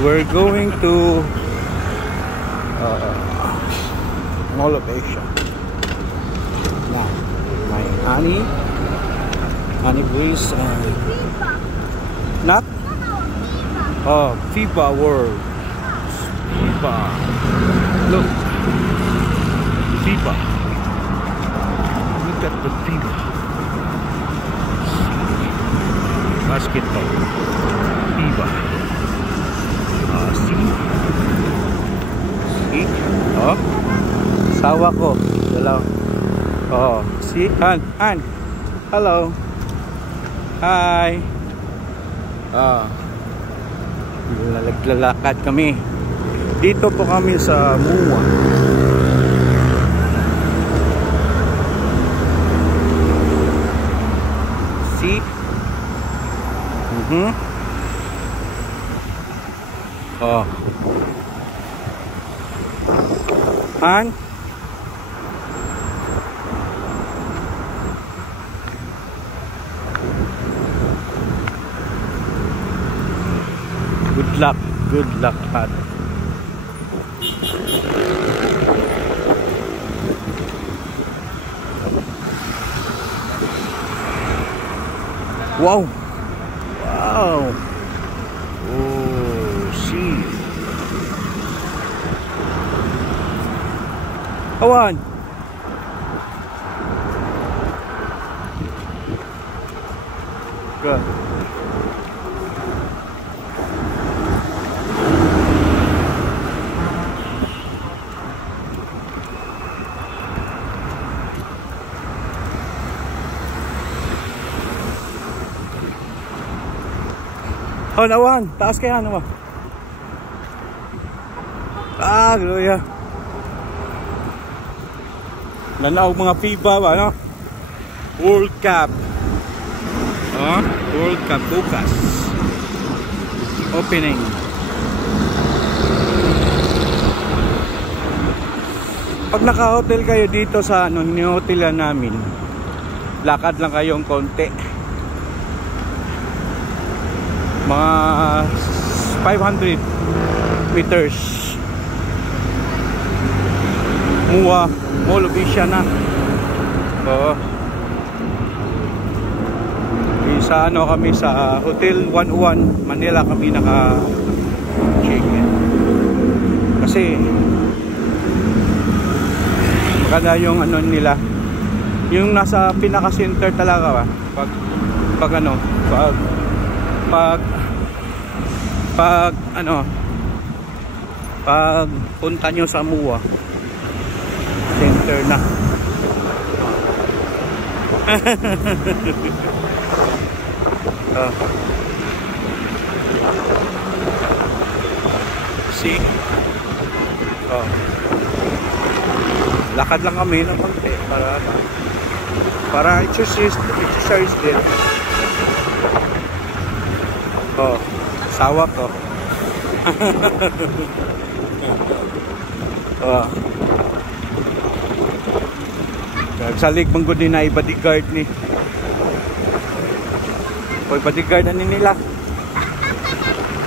We're going to Mall of Asia. Now, my honey Breeze and not FIBA World. FIBA. Look, FIBA. Look at the FIBA. Basketball. FIBA. See? Oh, sawa ko. Hello. Oh, see? Han. Hello. Hi. Naglalakad kami. Dito po kami sa MUA. See? Oh. Han? Good luck, Han. Wow. Oh, see. Awan. Good. Oh, nawan. Taas kaya naman. Gloria. Nanaw mga FIBA ba, no? World Cup. World Cup bukas. Opening. Pag naka-hotel kayo dito sa ni-hotelan namin, lakad lang kayong konti. Mga 500 meters. MUA, Mall of Asia na. Oo. Sa kami sa Hotel 101 Manila kami naka-check-in. Kasi maganda yung nila. Yung nasa pinaka-center talaga ba? Pag punta nyo sa MUA, center na. See? Lakad lang kami ng konti para exercise din. Sawa ko. Salig manggod ni na bodyguard ni. Bodyguard na nila.